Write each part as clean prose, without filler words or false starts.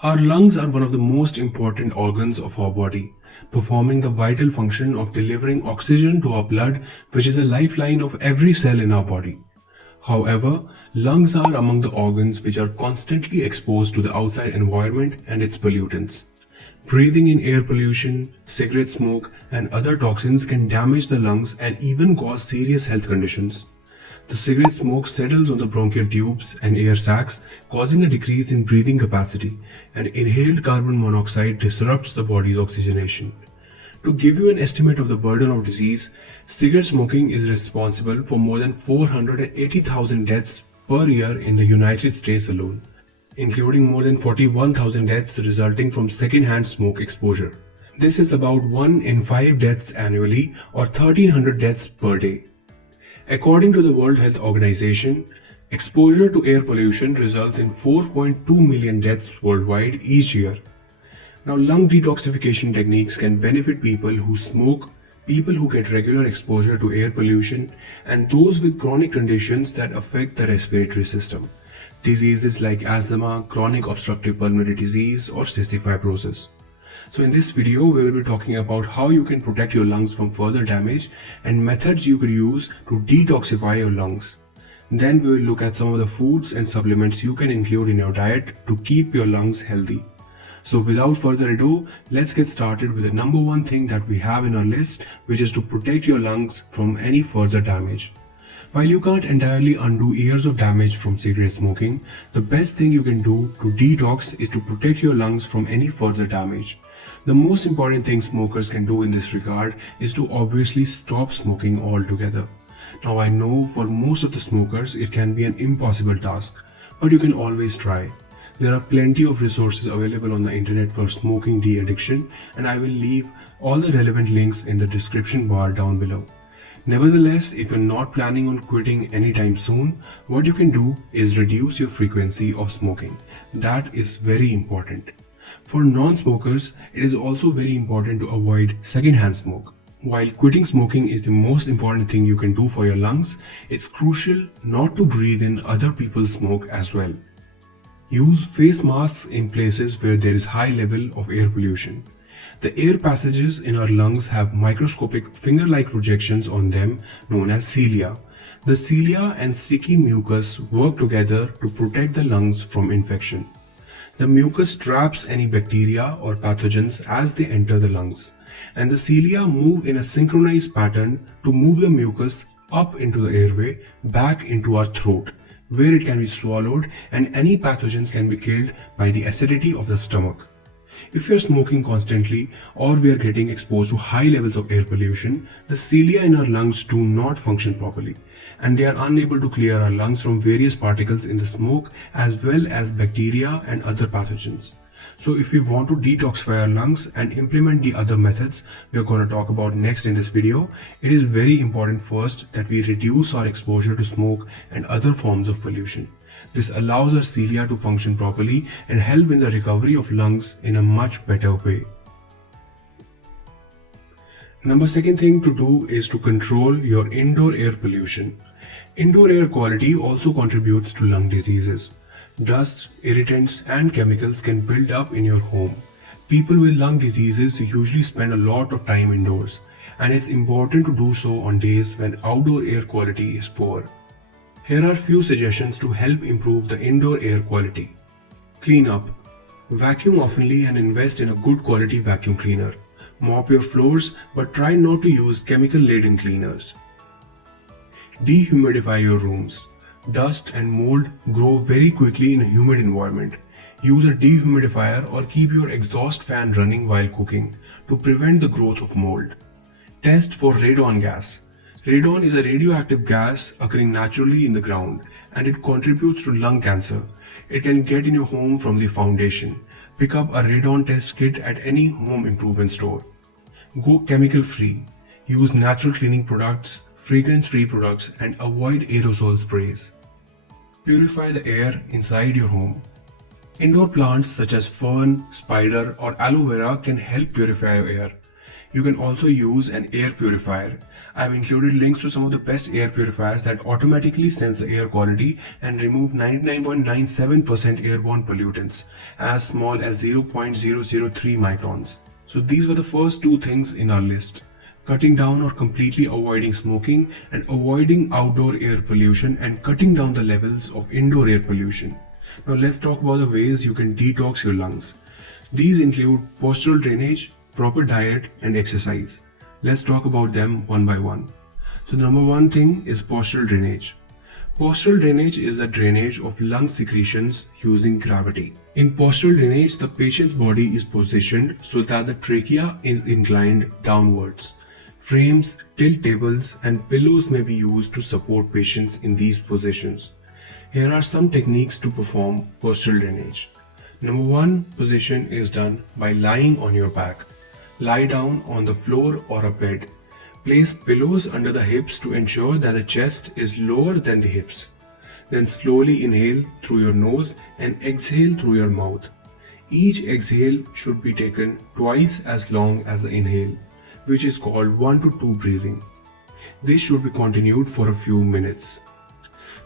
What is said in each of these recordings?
Our lungs are one of the most important organs of our body, performing the vital function of delivering oxygen to our blood, which is a lifeline of every cell in our body. However, lungs are among the organs which are constantly exposed to the outside environment and its pollutants. Breathing in air pollution, cigarette smoke, and other toxins can damage the lungs and even cause serious health conditions. The cigarette smoke settles on the bronchial tubes and air sacs, causing a decrease in breathing capacity, and inhaled carbon monoxide disrupts the body's oxygenation. To give you an estimate of the burden of disease, cigarette smoking is responsible for more than 480,000 deaths per year in the United States alone, including more than 41,000 deaths resulting from second-hand smoke exposure. This is about 1 in 5 deaths annually or 1,300 deaths per day. According to the World Health Organization, exposure to air pollution results in 4.2 million deaths worldwide each year. Now, lung detoxification techniques can benefit people who smoke, people who get regular exposure to air pollution, and those with chronic conditions that affect the respiratory system. Diseases like asthma, chronic obstructive pulmonary disease, or cystic fibrosis. So in this video, we will be talking about how you can protect your lungs from further damage and methods you could use to detoxify your lungs. Then we will look at some of the foods and supplements you can include in your diet to keep your lungs healthy. So without further ado, let's get started with the number one thing that we have in our list, which is to protect your lungs from any further damage. While you can't entirely undo years of damage from cigarette smoking, the best thing you can do to detox is to protect your lungs from any further damage. The most important thing smokers can do in this regard is to obviously stop smoking altogether. Now I know for most of the smokers it can be an impossible task, but you can always try. There are plenty of resources available on the internet for smoking de-addiction, and I will leave all the relevant links in the description bar down below. Nevertheless, if you're not planning on quitting anytime soon, what you can do is reduce your frequency of smoking. That is very important. For non-smokers, it is also very important to avoid second-hand smoke. While quitting smoking is the most important thing you can do for your lungs, it's crucial not to breathe in other people's smoke as well. Use face masks in places where there is high level of air pollution. The air passages in our lungs have microscopic finger-like projections on them known as cilia. The cilia and sticky mucus work together to protect the lungs from infection. The mucus traps any bacteria or pathogens as they enter the lungs, and the cilia move in a synchronized pattern to move the mucus up into the airway, back into our throat, where it can be swallowed and any pathogens can be killed by the acidity of the stomach. If we are smoking constantly or we are getting exposed to high levels of air pollution, the cilia in our lungs do not function properly, and they are unable to clear our lungs from various particles in the smoke as well as bacteria and other pathogens. So if we want to detoxify our lungs and implement the other methods we are going to talk about next in this video, it is very important first that we reduce our exposure to smoke and other forms of pollution. This allows our cilia to function properly and help in the recovery of lungs in a much better way. Second thing to do is to control your indoor air pollution. Indoor air quality also contributes to lung diseases. Dust, irritants, and chemicals can build up in your home. People with lung diseases usually spend a lot of time indoors, and it's important to do so on days when outdoor air quality is poor. Here are few suggestions to help improve the indoor air quality. Clean up. Vacuum oftenly and invest in a good quality vacuum cleaner. Mop your floors, but try not to use chemical-laden cleaners. Dehumidify your rooms. Dust and mold grow very quickly in a humid environment. Use a dehumidifier or keep your exhaust fan running while cooking to prevent the growth of mold. Test for radon gas. Radon is a radioactive gas occurring naturally in the ground, and it contributes to lung cancer. It can get in your home from the foundation. Pick up a radon test kit at any home improvement store. Go chemical free. Use natural cleaning products, fragrance-free products, and avoid aerosol sprays. Purify the air inside your home. Indoor plants such as fern, spider, or aloe vera can help purify your air. You can also use an air purifier. I've included links to some of the best air purifiers that automatically sense the air quality and remove 99.97% airborne pollutants as small as 0.003 microns. So these were the first two things in our list: cutting down or completely avoiding smoking and avoiding outdoor air pollution and cutting down the levels of indoor air pollution. Now let's talk about the ways you can detox your lungs. These include postural drainage, proper diet and exercise. Let's talk about them one by one. So number one thing is postural drainage. Postural drainage is the drainage of lung secretions using gravity. In postural drainage, the patient's body is positioned so that the trachea is inclined downwards. Frames, tilt tables and pillows may be used to support patients in these positions. Here are some techniques to perform postural drainage. Number one position is done by lying on your back. Lie down on the floor or a bed. Place pillows under the hips to ensure that the chest is lower than the hips. Then slowly inhale through your nose and exhale through your mouth. Each exhale should be taken twice as long as the inhale, which is called 1 to 2 breathing. This should be continued for a few minutes.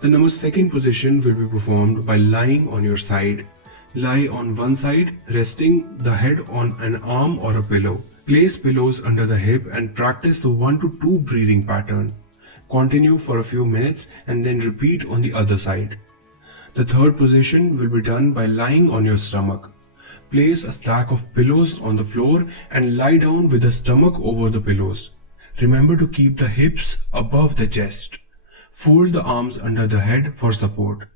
The number second position will be performed by lying on your side. Lie on one side, resting the head on an arm or a pillow. Place pillows under the hip and practice the 1 to 2 breathing pattern. Continue for a few minutes and then repeat on the other side. The third position will be done by lying on your stomach. Place a stack of pillows on the floor and lie down with the stomach over the pillows. Remember to keep the hips above the chest. Fold the arms under the head for support.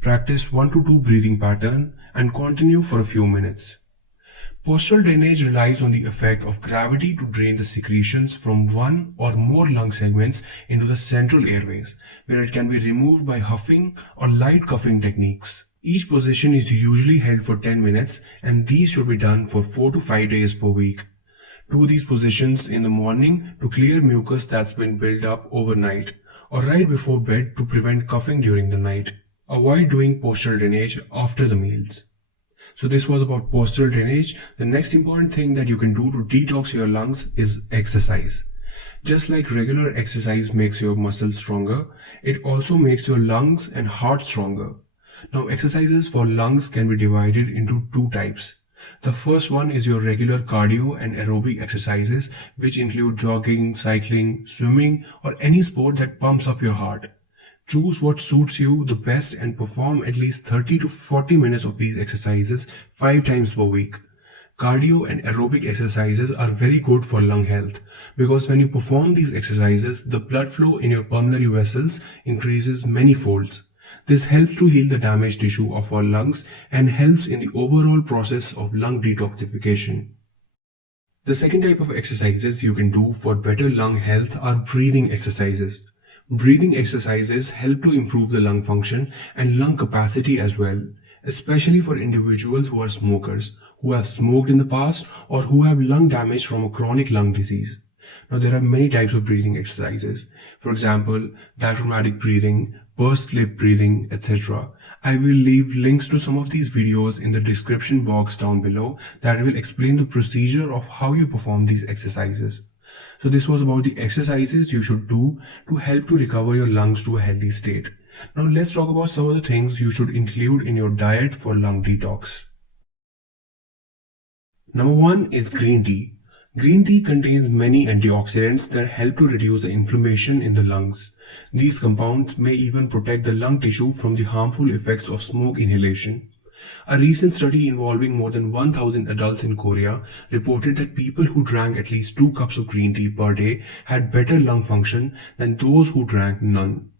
Practice 1 to 2 breathing pattern and continue for a few minutes. Postural drainage relies on the effect of gravity to drain the secretions from one or more lung segments into the central airways, where it can be removed by huffing or light coughing techniques. Each position is usually held for 10 minutes and these should be done for 4 to 5 days per week. Do these positions in the morning to clear mucus that's been built up overnight, or right before bed to prevent coughing during the night. Avoid doing postural drainage after the meals. So this was about postural drainage. The next important thing that you can do to detox your lungs is exercise. Just like regular exercise makes your muscles stronger, it also makes your lungs and heart stronger. Now exercises for lungs can be divided into two types. The first one is your regular cardio and aerobic exercises, which include jogging, cycling, swimming, or any sport that pumps up your heart. Choose what suits you the best and perform at least 30 to 40 minutes of these exercises 5 times per week. Cardio and aerobic exercises are very good for lung health because when you perform these exercises, the blood flow in your pulmonary vessels increases many folds. This helps to heal the damaged tissue of our lungs and helps in the overall process of lung detoxification. The second type of exercises you can do for better lung health are breathing exercises. Breathing exercises help to improve the lung function and lung capacity as well, especially for individuals who are smokers, who have smoked in the past, or who have lung damage from a chronic lung disease. Now there are many types of breathing exercises. For example, diaphragmatic breathing, pursed lip breathing, etc. I will leave links to some of these videos in the description box down below that will explain the procedure of how you perform these exercises. So this was about the exercises you should do to help to recover your lungs to a healthy state. Now let's talk about some of the things you should include in your diet for lung detox. Number one is green tea. Green tea contains many antioxidants that help to reduce the inflammation in the lungs. These compounds may even protect the lung tissue from the harmful effects of smoke inhalation. A recent study involving more than 1,000 adults in Korea reported that people who drank at least 2 cups of green tea per day had better lung function than those who drank none.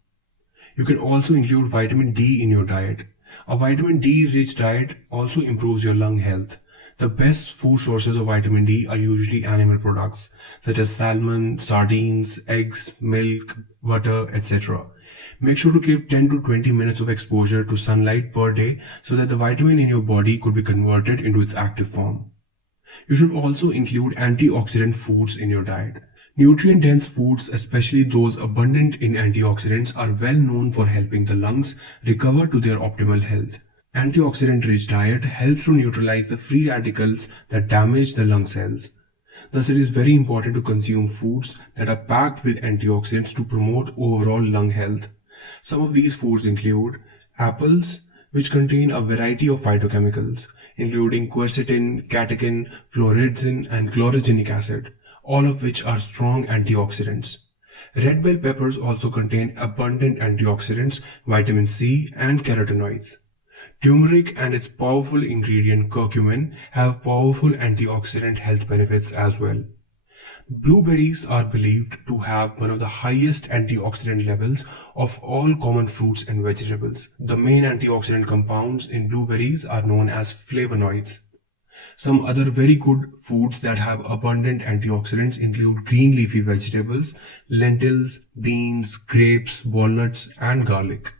You can also include vitamin D in your diet. A vitamin D rich diet also improves your lung health. The best food sources of vitamin D are usually animal products such as salmon, sardines, eggs, milk, butter, etc. Make sure to give 10 to 20 minutes of exposure to sunlight per day so that the vitamin in your body could be converted into its active form. You should also include antioxidant foods in your diet. Nutrient-dense foods, especially those abundant in antioxidants, are well known for helping the lungs recover to their optimal health. Antioxidant-rich diet helps to neutralize the free radicals that damage the lung cells. Thus, it is very important to consume foods that are packed with antioxidants to promote overall lung health. Some of these foods include apples, which contain a variety of phytochemicals, including quercetin, catechin, fluoridazine, and chlorogenic acid, all of which are strong antioxidants. Red bell peppers also contain abundant antioxidants, vitamin C, and carotenoids. Turmeric and its powerful ingredient curcumin have powerful antioxidant health benefits as well. Blueberries are believed to have one of the highest antioxidant levels of all common fruits and vegetables. The main antioxidant compounds in blueberries are known as flavonoids. Some other very good foods that have abundant antioxidants include green leafy vegetables, lentils, beans, grapes, walnuts, and garlic.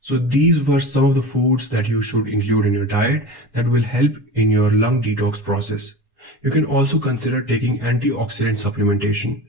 So these were some of the foods that you should include in your diet that will help in your lung detox process. You can also consider taking antioxidant supplementation.